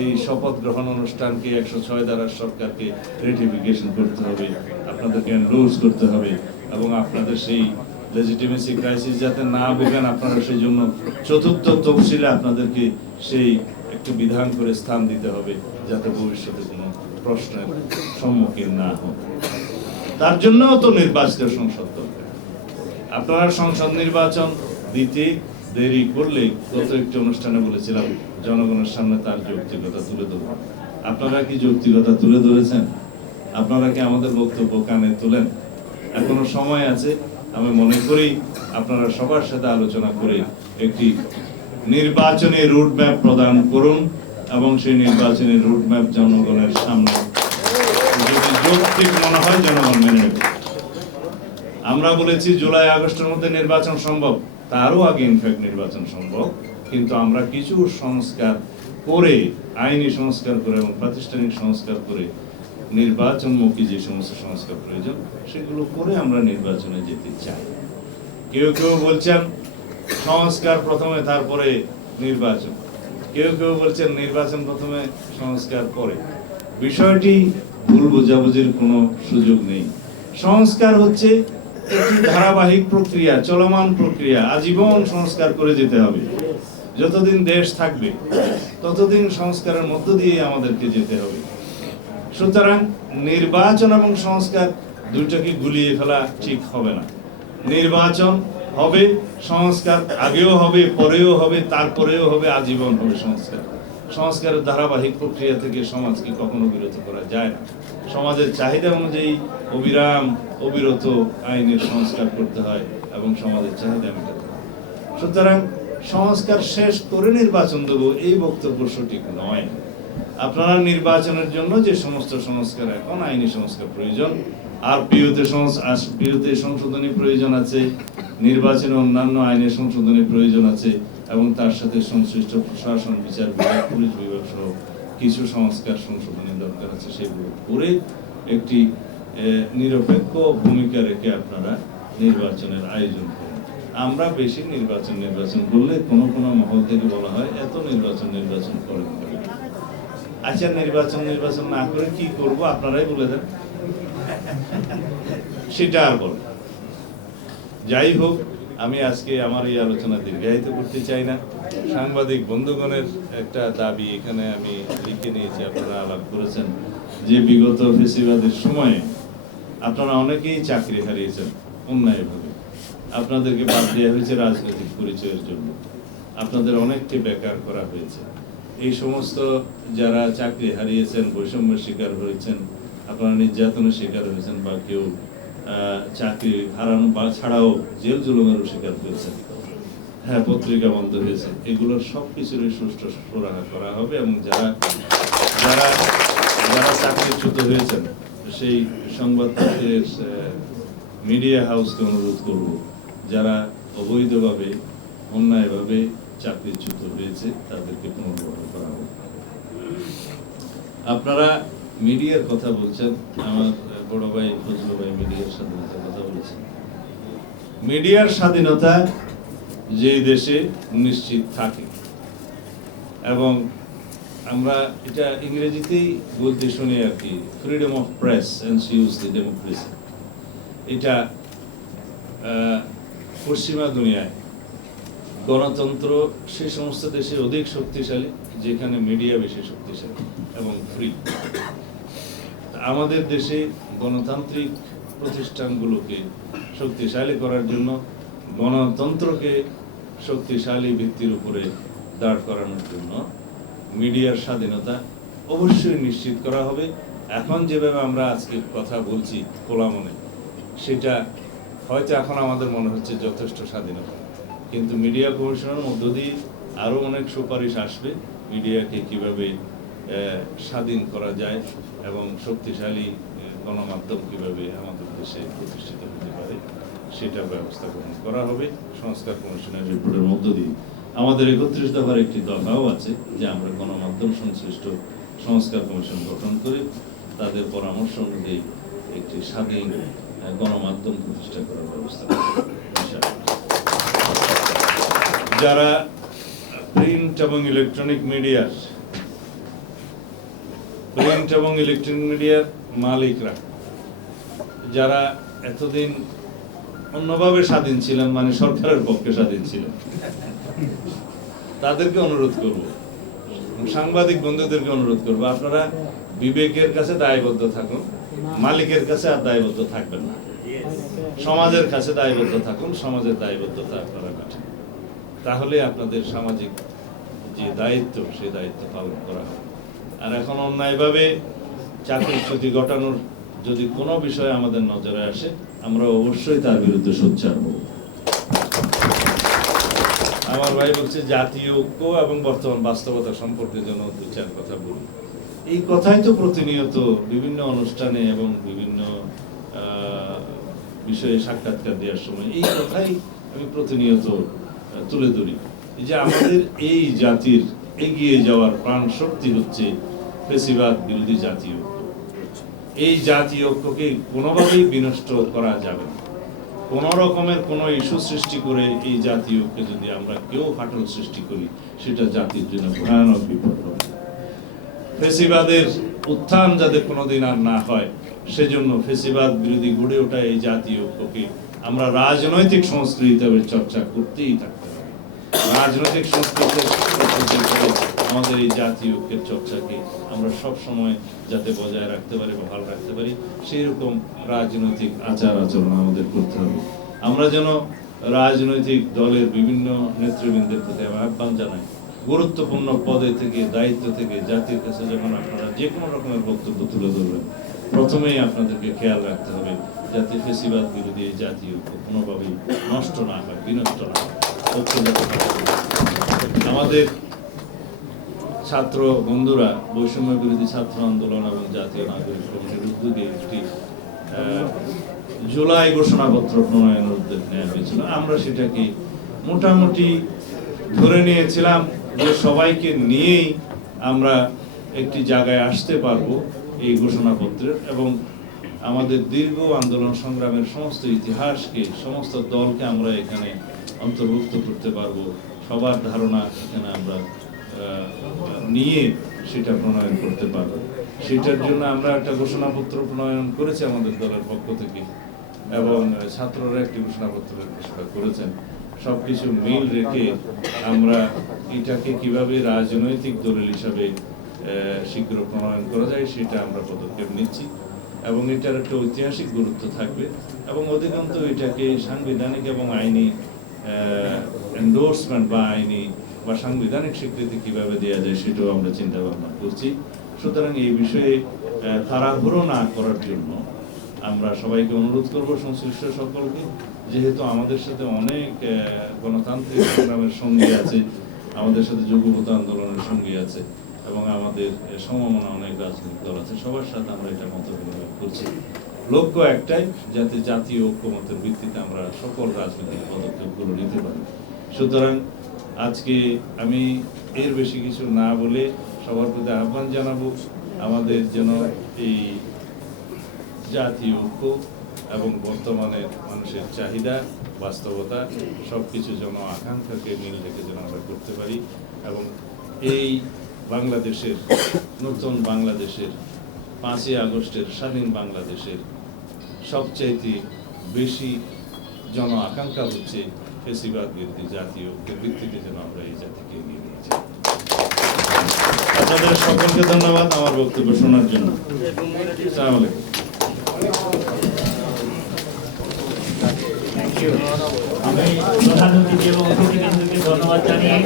এই শপথ গ্রহণ অনুষ্ঠানকে 106 দ্বারা সরকারকে রেটিফিকেশন করতে হবে, আপনাদেরকে এন্ডোর্স করতে হবে এবং আপনাদের সেই লেজিটিমেসি ক্রাইসিস যাতে না ভোগেন আপনারা সেই জন্য চতুর্থ তফসিলে আপনাদেরকে সেই একটি বিধান করে স্থান দিতে হবে যাতে ভবিষ্যতে কোনো প্রশ্নের সম্মুখীন না হন। তার জন্য তো নির্বাচিত সংসদ দরকার। আপনারা সংসদ নির্বাচন দিতে দেরি করলে গত একটি অনুষ্ঠানে বলেছিলাম জনগণের সামনে তার যৌক্তিকতা তুলে ধরব। আপনারা কি যৌক্তিকতা তুলে ধরেছেন? আপনারা কি আমাদের বক্তব্য কানে তোলেন? এখনো সময় আছে। আমি মনে করি আপনারা সবার সাথে আলোচনা করে একটি নির্বাচনী রুটম্যাপ প্রদান করুন এবং সেই নির্বাচনী রুটম্যাপ জনগণের সামনে যদি যৌক্তিক মনে হয় জনগণ মেনে নেবে। আমরা বলেছি জুলাই আগস্টের মধ্যে নির্বাচন সম্ভব, তারও আগে ইনফ্যাক্ট নির্বাচন সম্ভব, কিন্তু আমরা কিছু সংস্কার করে, আইনি সংস্কার করে এবং প্রাতিষ্ঠানিক সংস্কার করে নির্বাচনমুখী যে সমস্ত সংস্কার প্রয়োজন সেগুলো করে আমরা নির্বাচনে যেতে চাই। কেউ কেউ বলছেন সংস্কার প্রথমে তারপরে নির্বাচন, কেউ কেউ বলছেন নির্বাচন প্রথমে সংস্কার পরে। বিষয়টি ভুল বোঝাবুঝির কোনো সুযোগ নেই। সংস্কার হচ্ছে একটি ধারাবাহিক প্রক্রিয়া, চলমান প্রক্রিয়া, আজীবন সংস্কার করে যেতে হবে। যতদিন দেশ থাকবে ততদিন সংস্কারের মধ্য দিয়ে আমাদেরকে যেতে হবে। সুতরাং নির্বাচন এবং সংস্কার দুইটাকে গুলিয়ে ফেলা ঠিক হবে না। নির্বাচন হবে, সংস্কার আগেও হবে, পরেও হবে, তারপরেও হবে, আজীবন হবে সংস্কার। সংস্কারের ধারাবাহিক প্রক্রিয়া থেকে সমাজকে কখনো বিরত করা যায় না। সমাজের চাহিদা অনুযায়ী অবিরাম অবিরত আইনের সংস্কার করতে হয় এবং সমাজের চাহিদা মেটাতে হয়। সুতরাং সংস্কার শেষ করে নির্বাচন দেবো এই বক্তব্য সঠিক নয়। আপনারা নির্বাচনের জন্য যে সমস্ত সংস্কার, এখন আইনি সংস্কার প্রয়োজন, আর পিওতে সংশোধনী প্রয়োজন আছে, নির্বাচনে অন্যান্য আইনের সংশোধনী প্রয়োজন আছে এবং তার সাথে সংশ্লিষ্ট প্রশাসন, বিচার বিভাগ, পুলিশ বিভাগ সহ কিছু সংস্কার সংশোধনী দরকার আছে। সেগুলো করে একটি নিরপেক্ষ ভূমিকা রেখে আপনারা নির্বাচনের আয়োজন করুন। আমরা বেশি নির্বাচন করলে কোনো মহল থেকে বলা হয় এত নির্বাচন করেন। আচ্ছা, নির্বাচন না করে কি করব আপনারাই বলে দেন, সেটা আর বল। যাই হোক, আমি আজকে আমার এই আলোচনা দীর্ঘায়িত করতে চাই না। সাংবাদিক বন্ধুগণের একটা দাবি এখানে আমি লিখে নিয়েছি, আপনারা আলাপ করেছেন যে বিগত ফেসিবাদের সময়ে আপনারা অনেকেই চাকরি হারিয়েছেন অন্যায়ভাবে। আপনাদেরকে বাদ দেওয়া হয়েছে রাজনৈতিক পরিচয়ের জন্য, আপনাদের অনেককে বেকার করা হয়েছে। এই সমস্ত যারা চাকরি হারিয়েছেন, বৈষম্যের শিকার হয়েছেন, আপনারা নির্যাতনের শিকার হয়েছেন, বা কেউ চাকরি হারানো বা ছাড়াও জেল জুলুমেরও শিকার হয়েছেন, হ্যাঁ, পত্রিকা বন্ধ হয়েছে, এগুলোর সবকিছুরই সুষ্ঠু সুরাহা করা হবে এবং যারা চাকরিচ্যুত হয়েছেন সেই সংবাদপত্রের মিডিয়া হাউসকে অনুরোধ করব যারা অবৈধভাবে অন্যায়ভাবে চাকরিচ্যুত হয়েছে তাদেরকে পুনর্বহাল করা হবে। আপনারা মিডিয়ার কথা বলছেন, আমার বড় ভাই ফজলু ভাই মিডিয়ার স্বাধীনতার কথা বলেছেন। মিডিয়ার স্বাধীনতা যে দেশে নিশ্চিত থাকে, এবং আমরা এটা ইংরেজিতেই বলতে শুনি আর কি, freedom of press ensures the democracy. এটা পশ্চিমা দুনিয়ায় গণতন্ত্র সে সমস্ত দেশে অধিক শক্তিশালী যেখানে মিডিয়া বেশি শক্তিশালী এবং ফ্রি। আমাদের দেশে গণতান্ত্রিক প্রতিষ্ঠানগুলোকে শক্তিশালী করার জন্য, গণতন্ত্রকে শক্তিশালী ভিত্তির উপরে দাঁড় করানোর জন্য মিডিয়ার স্বাধীনতা অবশ্যই নিশ্চিত করা হবে। এখন যেভাবে আমরা আজকে কথা বলছি খোলা মনে, সেটা হয়তো এখন আমাদের মনে হচ্ছে যথেষ্ট স্বাধীনতা, কিন্তু মিডিয়া কমিশনের মধ্য দিয়ে আরও অনেক সুপারিশ আসবে মিডিয়াকে কিভাবে স্বাধীন করা যায় এবং শক্তিশালী গণমাধ্যম কিভাবে আমাদের দেশে প্রতিষ্ঠিত হতে পারে সেটা ব্যবস্থা গ্রহণ করা হবে সংস্কার কমিশনের রিপোর্টের মধ্য দিয়ে। আমাদের 31 দফার একটি দফাও আছে যে আমরা গণমাধ্যম সংশ্লিষ্ট সংস্কার কমিশন গঠন করে তাদের পরামর্শ অনুযায়ী একটি স্বাধীন গণমাধ্যম প্রতিষ্ঠা করার ব্যবস্থা করব। যারা প্রিন্ট এবং ইলেকট্রনিক মিডিয়ার প্রিন্ট এবং ইলেকট্রনিক মিডিয়ার মালিকরা যারা এতদিন অন্যভাবে স্বাধীন ছিলেন, মানে সরকারের পক্ষে স্বাধীন ছিলেন, তাদেরকে অনুরোধ করব, সাংবাদিক বন্ধুদেরকে অনুরোধ করব, আপনারা বিবেকের কাছে দায়বদ্ধ থাকুন, মালিকের কাছে আর দায়বদ্ধ থাকবেন না। সমাজের কাছে দায়বদ্ধ থাকুন, সমাজের দায়বদ্ধতা আপনারা কাটান, তাহলে আপনাদের সামাজিক যে দায়িত্ব সেই দায়িত্ব পালন করা হবে। আর এখন অন্যায়ভাবে চাকরিচ্যুতি ঘটানোর যদি কোনো বিষয় আমাদের নজরে আসে, আমরা অবশ্যই তার বিরুদ্ধে সোচ্চার হব। আমার ভাই বলছে জাতীয় ঐক্য এবং বর্তমান বাস্তবতা সম্পর্কে যেন দু চার কথা বলি। এই কথাই তো প্রতিনিয়ত বিভিন্ন অনুষ্ঠানে এবং বিভিন্ন বিষয়ে সাক্ষাৎকার দেওয়ার সময় এই কথাই আমি প্রতিনিয়ত তুলে ধরি, যে আমাদের এই জাতির এগিয়ে যাওয়ার প্রাণ শক্তি হচ্ছে ফ্যাসিবাদ বিরোধী জাতীয় ঐক্য। এই জাতীয় ঐক্যকে কোনোভাবেই বিনষ্ট করা যাবে না। কোন রকমের কোনো ইস্যু সৃষ্টি করে এই জাতীয় ঐক্যে যদি আমরা কেউ ফাটল সৃষ্টি করি, সেটা জাতির জন্য ভয়ানক বিপদ হবে। ফ্যাসিবাদের উত্থান যাতে কোনোদিন আর না হয়, সেজন্য ফ্যাসিবাদ বিরোধী গড়ে ওঠা এই জাতীয় ঐক্যকে আমরা রাজনৈতিক সংস্কৃতি হিসেবে চর্চা করতেই থাকতে হবে। রাজনৈতিক সংস্কৃতির আমাদের এই জাতীয় ঐক্যের চর্চাকে আমরা সব সময় যাতে বজায় রাখতে পারি বা ভালো রাখতে পারি, সেই রকম রাজনৈতিক আচার আচরণ আমাদের করতে হবে। আমরা যেন রাজনৈতিক দলের বিভিন্ন নেতৃবৃন্দের প্রতি আহ্বান জানাই, গুরুত্বপূর্ণ পদে থেকে, দায়িত্ব থেকে জাতির কাছে যখন আপনারা যে কোনো রকমের বক্তব্য তুলে ধরবেন, প্রথমেই আপনাদেরকে খেয়াল রাখতে হবে যাতে ফ্যাসিবাদ বিরোধী এই জাতীয় ঐক্য কোনোভাবেই নষ্ট না হয়, বিনষ্ট না হয়। আমাদের ছাত্র বন্ধুরা বৈষম্য বিরোধী ছাত্র আন্দোলন এবং জাতীয় নাগরিক কমিটির উদ্যোগে একটি জুলাই ঘোষণাপত্র প্রণয়নের উদ্যোগ নেওয়া হয়েছিল। আমরা সেটাকে মোটামুটি ধরে নিয়েছিলাম যে সবাইকে নিয়েই আমরা একটি জায়গায় আসতে পারবো এই ঘোষণাপত্রের, এবং আমাদের দীর্ঘ আন্দোলন সংগ্রামের সমস্ত ইতিহাসকে, সমস্ত দলকে আমরা এখানে অন্তর্ভুক্ত করতে পারবো। সবার ধারণা এখানে আমরা নিয়ে সেটা প্রণয়ন করতে পারবো। সেটার জন্য আমরা একটা ঘোষণাপত্র প্রণয়ন করেছি আমাদের দলের পক্ষ থেকে, এবং ছাত্ররা একটি ঘোষণাপত্রের ঘোষণা করেছেন। সবকিছু মিল রেখে আমরা এটাকে কিভাবে রাজনৈতিক দলিল হিসাবে শীঘ্র প্রণয়ন করা যায় সেটা আমরা পদক্ষেপ নিচ্ছি, এবং এটার একটা ঐতিহাসিক গুরুত্ব থাকবে, এবং অধিকাংশ এটাকে সাংবিধানিক এবং আইনি এন্ডোর্সমেন্ট বা আইনি বা সাংবিধানিক স্বীকৃতি কিভাবে দেওয়া যায় সেটাও আমরা চিন্তা ভাবনা করছি। সুতরাং এই বিষয়ে তাড়াহুড়ো না করার জন্য আমরা সবাইকে অনুরোধ করব, সংশ্লিষ্ট সকলকে, যেহেতু আমাদের সাথে অনেক গণতান্ত্রিক সংগ্রামের সঙ্গী আছে, আমাদের সাথে যুগপৎ আন্দোলনের সঙ্গী আছে, এবং আমাদের সমমনা অনেক রাজনৈতিক দল আছে, সবার সাথে আমরা এটা মত বিনিময় করছি। লক্ষ্য একটাই, যাতে জাতীয় ঐক্যমতের ভিত্তিতে আমরা সকল রাজনৈতিক পদক্ষেপগুলো নিতে পারি। সুতরাং আজকে আমি এর বেশি কিছু না বলে সবার প্রতি আহ্বান জানাবো, আমাদের যেন এই জাতীয় ঐক্য এবং বর্তমানে মানুষের চাহিদা, বাস্তবতা সবকিছু যেন আকাঙ্ক্ষাকে মিল রেখে যেন আমরা করতে পারি, এবং এই বাংলাদেশের নতুন বাংলাদেশের 5ই আগস্টের স্বাধীন বাংলাদেশের সবচাইতে বেশি জন আকাঙ্ক্ষা হচ্ছে ফ্যাসিবাদ বিরোধী জাতীয় ঐক্যের ভিত্তিতে যেন আমরা এই জাতিকে এগিয়ে নিয়ে যাই। আপনাদের সকলকে ধন্যবাদ আমার বক্তব্য শোনার জন্য। আসসালামু আলাইকুম। আমি প্রধান অতিথি এবং অতিথিবৃন্দকে ধন্যবাদ জানিয়ে